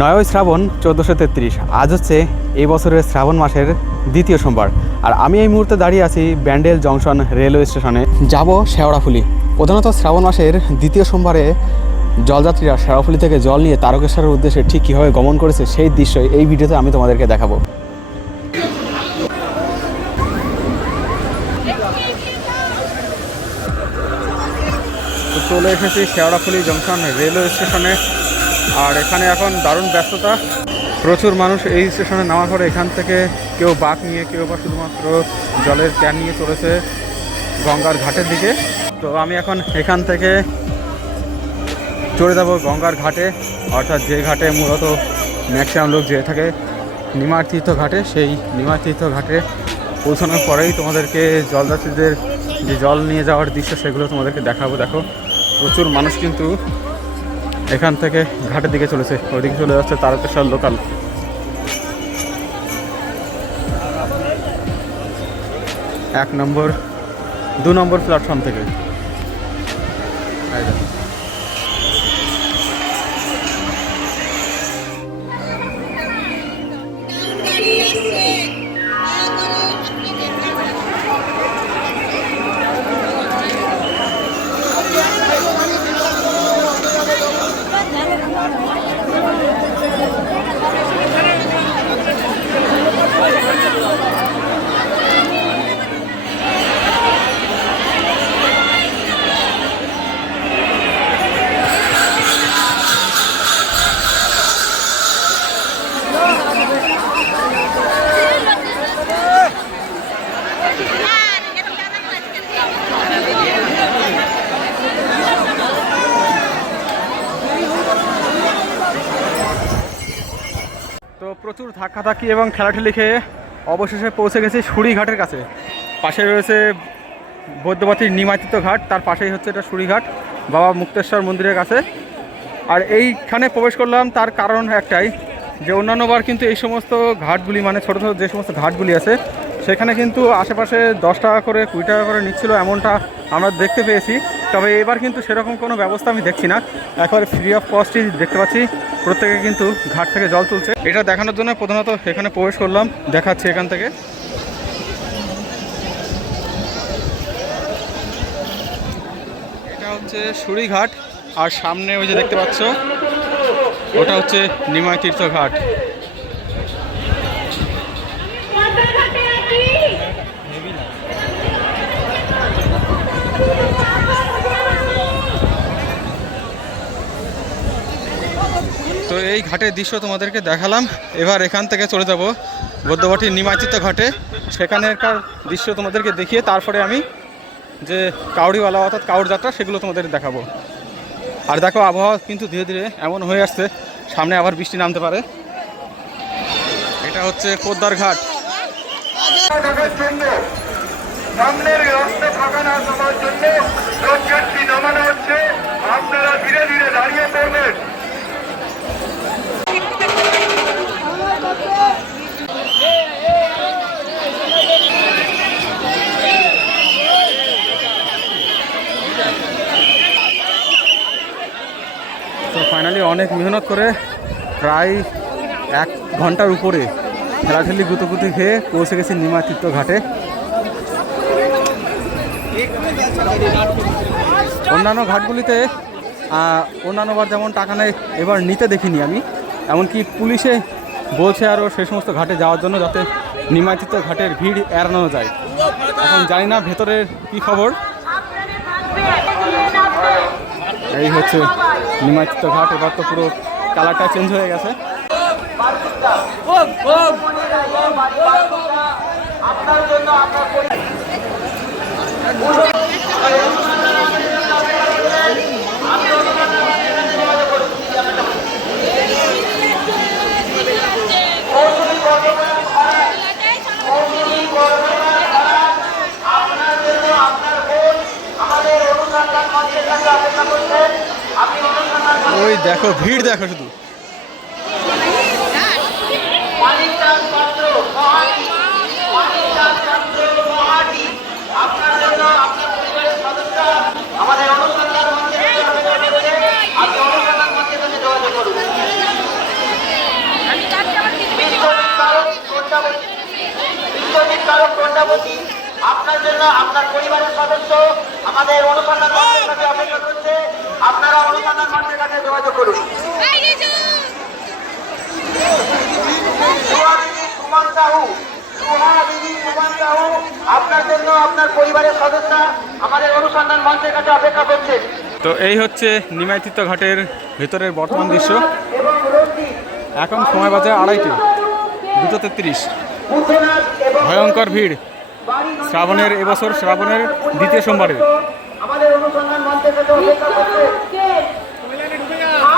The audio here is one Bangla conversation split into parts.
নয়ই শ্রাবণ 1433। আজ হচ্ছে এই বছরের শ্রাবণ মাসের দ্বিতীয় সোমবার। আর আমি এই মুহূর্তে দাঁড়িয়ে আছি ব্যান্ডেল জংশন রেলওয়ে স্টেশনে, যাব শেওড়াফুলি। প্রধানত শ্রাবণ মাসের দ্বিতীয় সোমবারে জলযাত্রীরা শেওড়াফুলি থেকে জল নিয়ে তারকেশ্বরের উদ্দেশ্যে ঠিক কীভাবে গমন করেছে সেই দৃশ্য এই ভিডিওতে আমি তোমাদেরকে দেখাবো। তো চলে এসেছি শেওড়াফুলি জংশন রেলওয়ে স্টেশনে। আর এখানে এখন দারুণ ব্যস্ততা, প্রচুর মানুষ এই স্টেশনে নামার পরে এখান থেকে কেউ বাঁক নিয়ে, কেউ বা শুধুমাত্র জলের ক্যান নিয়ে চলেছে গঙ্গার ঘাটের দিকে। তো আমি এখন এখান থেকে চলে যাব গঙ্গার ঘাটে, অর্থাৎ যে ঘাটে মূলত ম্যাক্সিমাম লোক যেয়ে থাকে, নিমার তীর্থ ঘাটে। সেই নিমার তীর্থ ঘাটে পৌঁছানোর পরেই তোমাদেরকে জলযাত্রীদের যে জল নিয়ে যাওয়ার দৃশ্য সেগুলো তোমাদেরকে দেখাবো। দেখো প্রচুর মানুষ কিন্তু এখান থেকে ঘাটের দিকে চলেছে, ওইদিকে চলে যাচ্ছে তারকেশ্বর লোকাল। এক নম্বর 2 নম্বর প্ল্যাটফর্ম থেকে। তো প্রচুর ধাক্কাধাক্কি এবং ঠেলাঠেলি খেয়ে অবশেষে পৌঁছে গেছি সুড়িঘাটের কাছে। পাশে রয়েছে বৈদ্যবাতীর নিমাতীর্থ ঘাট, তার পাশেই হচ্ছে এটা সুড়িঘাট বাবা মুক্তেশ্বর মন্দিরের কাছে। আর এইখানে প্রবেশ করলাম তার কারণ একটাই, যে অন্যান্যবার কিন্তু এই সমস্ত ঘাটগুলি, মানে ছোটো ছোটো যে সমস্ত ঘাটগুলি আছে সেখানে কিন্তু আশেপাশে 10 টাকা করে 20 টাকা করে নিচ্ছিল, এমনটা আমরা দেখতে পেয়েছি। তবে এবার কিন্তু সেরকম কোনো ব্যবস্থা আমি দেখছি না, একেবারে ফ্রি অফ কস্টই দেখতে পাচ্ছি। প্রত্যেকে কিন্তু ঘাট থেকে জল তুলছে। এটা দেখানোর জন্য প্রধানত এখানে প্রবেশ করলাম, দেখাচ্ছি এখান থেকে। এটা হচ্ছে সুড়িঘাট, আর সামনে ওই যে দেখতে পাচ্ছ ওটা হচ্ছে নিমাই তীর্থ ঘাট। তো এই ঘাটের দৃশ্য তোমাদেরকে দেখালাম। এবার এখান থেকে চলে যাব বৈদ্যবাটির নিমাতীর্থ ঘাটে, সেখানকার দৃশ্য তোমাদেরকে দেখিয়ে তারপরে আমি যে কাউড়িওয়ালা অর্থাৎ কাউড় যাত্রা সেগুলো তোমাদের দেখাবো। আর দেখো আবহাওয়া কিন্তু ধীরে ধীরে এমন হয়ে আসছে, সামনে আবার বৃষ্টি নামতে পারে। এটা হচ্ছে পোদ্দার ঘাট। সামনের রাস্তা ফাঁকা না থাকার জন্য রকেটটি নামানো হচ্ছে, আপনারা ধীরে ধীরে দাঁড়িয়ে পড়বেন। তো ফাইনালি অনেক মেহনত করে প্রায় 1 ঘন্টার উপরে ঠেলাঠেলি গুতোগুতি খেয়ে পৌঁছে গেছি নিমাতীর্থ ঘাটে। অন্যান্য ঘাটগুলিতে অন্যান্যবার যেমন টাকা নেয় এবার নিতে দেখিনি আমি, এমনকি পুলিশে বলছে আরও সেই সমস্ত ঘাটে যাওয়ার জন্য যাতে নিমাতীর্থ ঘাটের ভিড় এড়ানো যায়। এখন জানি না ভেতরের কী খবর। এই হচ্ছে নিমাতীর্থ ঘাট, এবার তো পুরো কালারটা চেঞ্জ হয়ে গেছে। আপনার জন্য আপনার ওই দেখো ভিড় দেখো শুধু। আমাদের অনুসন্ধান মঞ্চে আপনি অনুসন্ধান মঞ্চের সাথে যোগাযোগ করুন। বিশ্বজিৎ কারক কন্যাবতী আপনার জন্য আপনার পরিবারের সদস্য আমাদের অনুসন্ধান মঞ্চের কাছে অপেক্ষা করছে। আপনারা অনুসন্ধান মঞ্চের কাছে যোগাযোগ করুন। সুমন সাহু, সুমন সাহু আপনার জন্য আপনার পরিবারের সদস্য আমাদের অনুসন্ধান মঞ্চের কাছে অপেক্ষা করছে। তো এই হচ্ছে নিমাইতীর্থ ঘাটের ভিতরের বর্তমান দৃশ্য। এখন সময় বাজে 2:30, 2:33। ভয়ঙ্কর ভিড় শ্রাবণের, এবছর শ্রাবণের দ্বিতীয় সোমবারে। আমাদের অনুসন্ধান মঞ্চের কাছে অপেক্ষা করছে।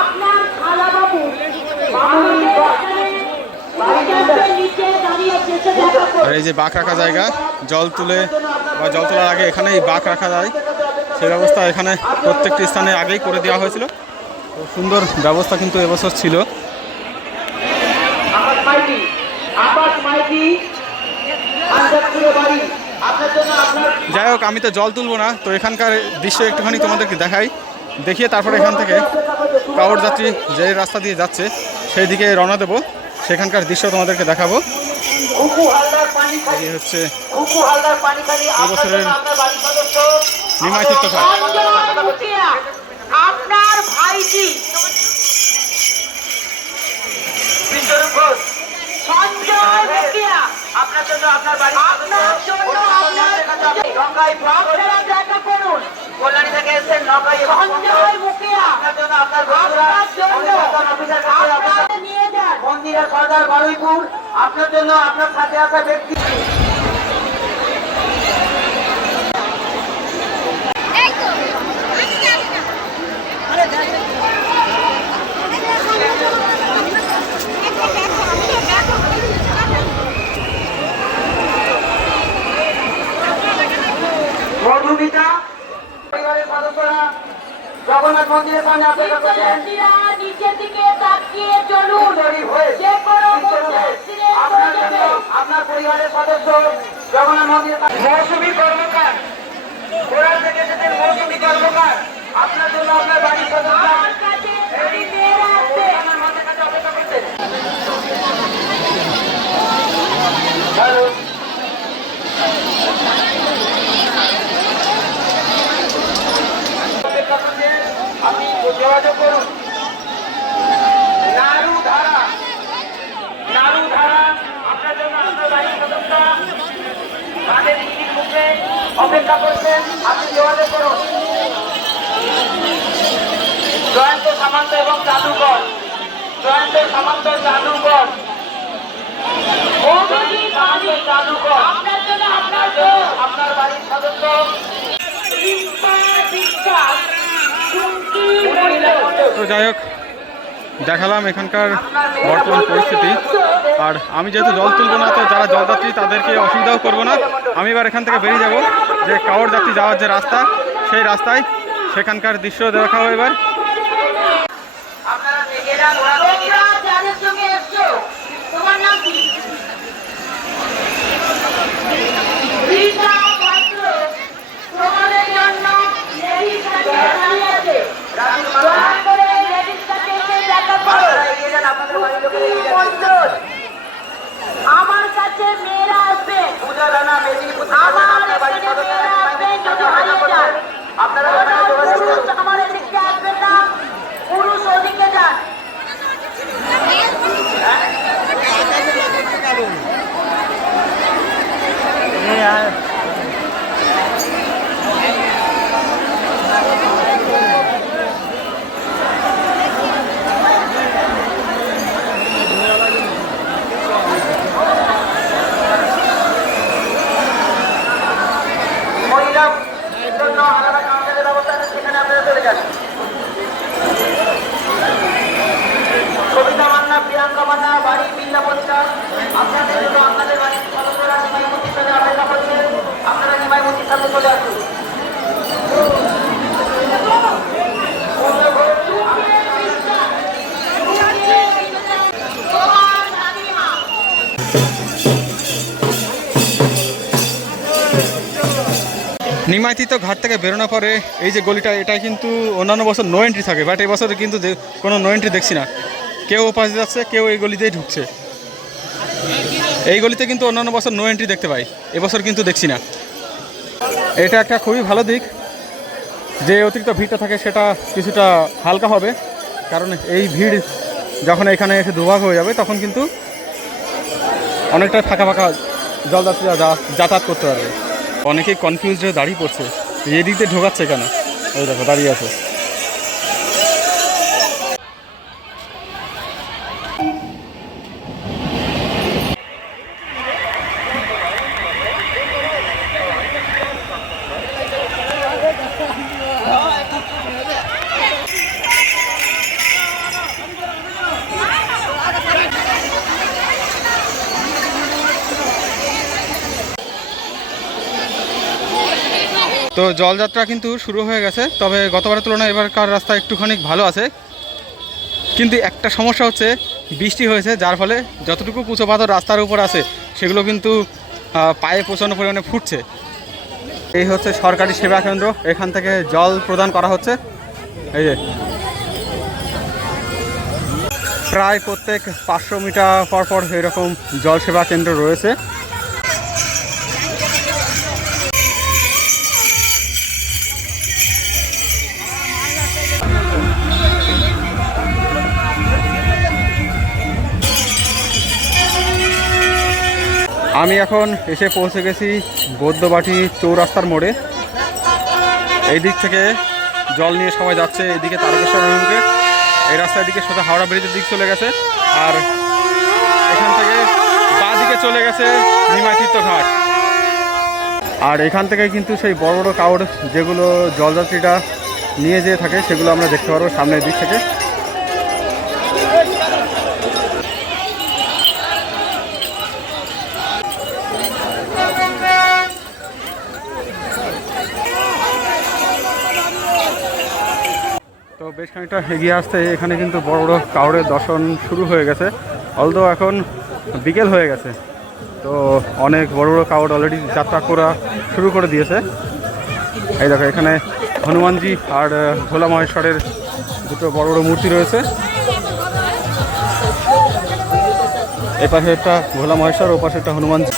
আপনার খালাবাবু আর এই যে বাঁক রাখা জায়গা, জল তুলে বা জল তোলার আগে এখানেই বাঁক রাখা যায়, সেই ব্যবস্থা এখানে প্রত্যেকটি স্থানে আগেই করে দেওয়া হয়েছিল। তো সুন্দর ব্যবস্থা কিন্তু এবছর ছিল। যাই হোক, আমি তো জল তুলবো না, তো এখানকার দৃশ্য একটুখানি তোমাদেরকে দেখিয়ে তারপরে এখান থেকে কাওড় যাত্রী যে রাস্তা দিয়ে যাচ্ছে সেই দিকে রওনা দেবো, সেখানকার দৃশ্য তোমাদেরকে দেখাবো। এই হচ্ছে এবছরের নিমাইতীর্থ ঘাট। আপনার ভাইজি সঞ্জয় মুখিয়া আপনার জন্য আপনার বাড়ি দেখা করুন। কল্যাণী থেকে এসেছেন নকাই সঞ্জয় মুখিয়া আপনার জন্য আপনার নিয়ে যান। মন্দিরা সর্দার বারুইপুর আপনার জন্য আপনার সাথে আসা ব্যক্তি। মধুমিতা পরিবারের সদস্যরা জগন্নাথ মন্দিরের সামনে অপেক্ষা করছেন। নিচের দিকে তাকিয়ে চলুন। আপনার পরিবারের সদস্য জগন্নাথ মন্দিরের মৌসুমী কর্মকার, ঘোড়া থেকে এসেছেন মৌসুমী কর্মকার আপনার জন্য আপনার বাড়ির সদস্য অপেক্ষা করছেন। হ্যালো, আপনি যোগাযোগ করুন। নারু ধারা আপনার জন্য আপনার বাড়ির সদস্য তাদের টিকিট মুখে অপেক্ষা করছেন, আপনি যোগাযোগ করুন। জয়ন্ত সামন্ত এবং জাদুঘর, আপনার বাড়ির সদস্য। তো যাই হোক, দেখালাম এখানকার বর্তমান পরিস্থিতি। আর আমি যেহেতু জল তুলবো না, তো যারা জলযাত্রী তাদেরকে অসুবিধাও করবো না। আমি এবার এখান থেকে বেরিয়ে যাব, যে কাওড় যাত্রী যাওয়ার যে রাস্তা, সেই রাস্তায় সেখানকার দৃশ্য দেখাবো এবার। আমার কাছে মেয়েরা আসবে, আমার এদিকে আসবেন না, পুরুষ ওদিকে যান। নিমাইতিত ঘাট থেকে বেরোনোর পরে এই যে গলিটা, এটা কিন্তু অন্যান্য বছর নো এন্ট্রি থাকে, বাট এই বছর কিন্তু কোনো নো এন্ট্রি দেখছি না। কেউ ওপাশে যাচ্ছে, কেউ এই গলিতেই ঢুকছে। এই গলিতে কিন্তু অন্যান্য বছর নো এন্ট্রি দেখতে পাই, এবছর কিন্তু দেখছি না। এটা একটা খুবই ভালো দিক যে অতিরিক্ত ভিড়টা থাকে সেটা কিছুটা হালকা হবে, কারণ এই ভিড় যখন এখানে এসে দুভাগ হয়ে যাবে তখন কিন্তু অনেকটা ফাঁকা ফাঁকা জলযাত্রীরা যাতায়াত করতে পারবে। অনেকেই কনফিউজ হয়ে দাঁড়িয়ে পড়ছে, এই দিক দিয়ে ঢোকাচ্ছে কেন, ওই দেখো দাঁড়িয়ে আছে। তো জলযাত্রা কিন্তু শুরু হয়ে গেছে, তবে গতবারের তুলনায় এবারকার রাস্তা একটুখানি ভালো আছে, কিন্তু একটা সমস্যা হচ্ছে বৃষ্টি হয়েছে, যার ফলে যতটুকু কুচো পাথর রাস্তার উপর আছে সেগুলো কিন্তু পায়ে প্রচণ্ড পরিমাণে ফুটছে। এই হচ্ছে সরকারি সেবা কেন্দ্র, এখান থেকে জল প্রদান করা হচ্ছে। এই যে প্রায় প্রত্যেক 500 মিটার পর পর এরকম জল সেবা কেন্দ্র রয়েছে। আমি এখন এসে পৌঁছে গেছি বৈদ্যবাটি চৌরাস্তার মোড়ে। এই দিক থেকে জল নিয়ে সবাই যাচ্ছে, এইদিকে তারকেশ্বর অভিমুখে। এই রাস্তার দিকে সোজা হাওড়া ব্রিজের দিক চলে গেছে, আর এখান থেকে বাঁ দিকে চলে গেছে নিমাইতিত ঘাট। আর এখান থেকে কিন্তু সেই বড় বড় কাউড় যেগুলো জলযাত্রীরা নিয়ে যেয়ে থাকে সেগুলো আমরা দেখতে পারবো সামনের দিক থেকে। তো বেশ খানিকটা এগিয়ে আসতে এখানে কিন্তু বড় বড় কাউড়ের দর্শন শুরু হয়ে গেছে, অলদো এখন বিকেল হয়ে গেছে। তো অনেক বড় বড় কাউড় অলরেডি যাত্রা করা শুরু করে দিয়েছে। এই দেখো এখানে হনুমানজি আর ভোলা মহেশ্বরের দুটো বড় বড় মূর্তি রয়েছে। এই পাশে একটা ভোলা মহেশ্বর, ও পাশে একটা হনুমানজি।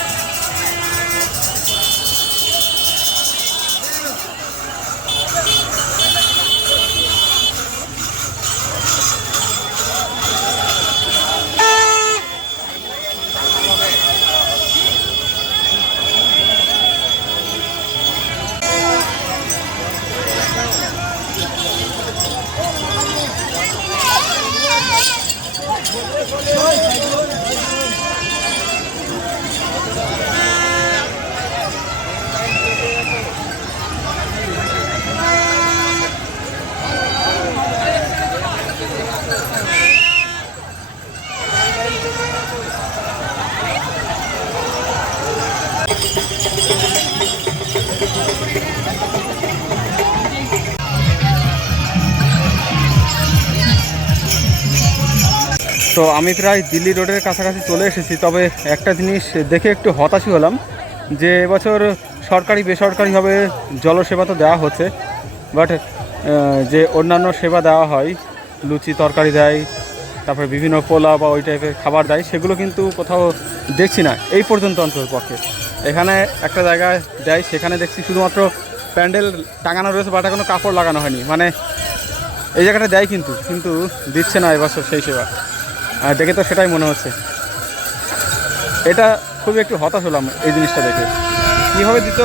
তো আমি প্রায় দিল্লি রোডের কাছাকাছি চলে এসেছি, তবে একটা জিনিস দেখে একটু হতাশই হলাম যে এবছর সরকারি বেসরকারিভাবে জলসেবা তো দেওয়া হচ্ছে, বাট যে অন্যান্য সেবা দেওয়া হয়, লুচি তরকারি দেয়, তারপরে বিভিন্ন পোলা বা ওই টাইপের খাবার দেয়, সেগুলো কিন্তু কোথাও দেখছি না এই পর্যন্ত অন্ততপক্ষে। এখানে একটা জায়গায় দেয়, সেখানে দেখছি শুধুমাত্র প্যান্ডেল টাঙানো রয়েছে, বাট কোনো কাপড় লাগানো হয়নি। মানে এই জায়গাটা দেয় কিন্তু দিচ্ছে না এবছর সেই সেবা, দেখে তো সেটাই মনে হচ্ছে। এটা খুবই একটু হতাশ হলাম এই জিনিসটা দেখে। কীভাবে দিত,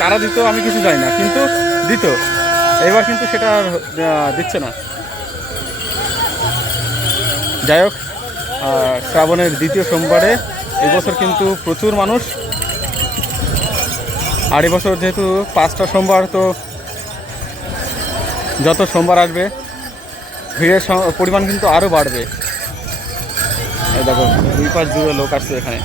কারা দিত আমি কিছু জানি না, কিন্তু দিত, এবার কিন্তু সেটা দিচ্ছে না। যাই হোক, শ্রাবণের দ্বিতীয় সোমবারে এবছর কিন্তু প্রচুর মানুষ, আর এবছর যেহেতু 5টা সোমবার, তো যত সোমবার আসবে ভিড়ের পরিমাণ কিন্তু আরও বাড়বে। এই দেখো দুই পাশ জুড়ে লোক আসছে এখানে।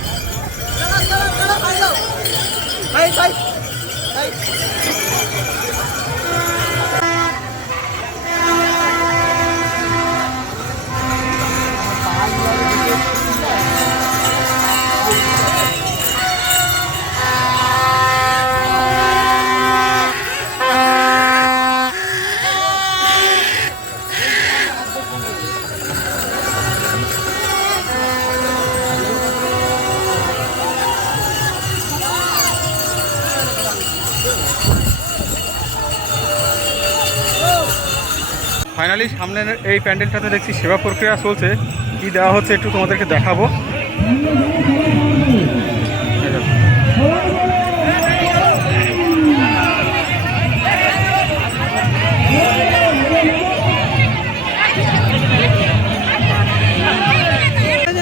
ফাইনালি সামনের এই প্যান্ডেলটাতে দেখছি সেবা প্রক্রিয়া চলছে, কি দেওয়া হচ্ছে একটু তোমাদেরকে দেখাবো।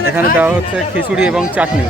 এখানে দেওয়া হচ্ছে খিচুড়ি এবং চাটনি।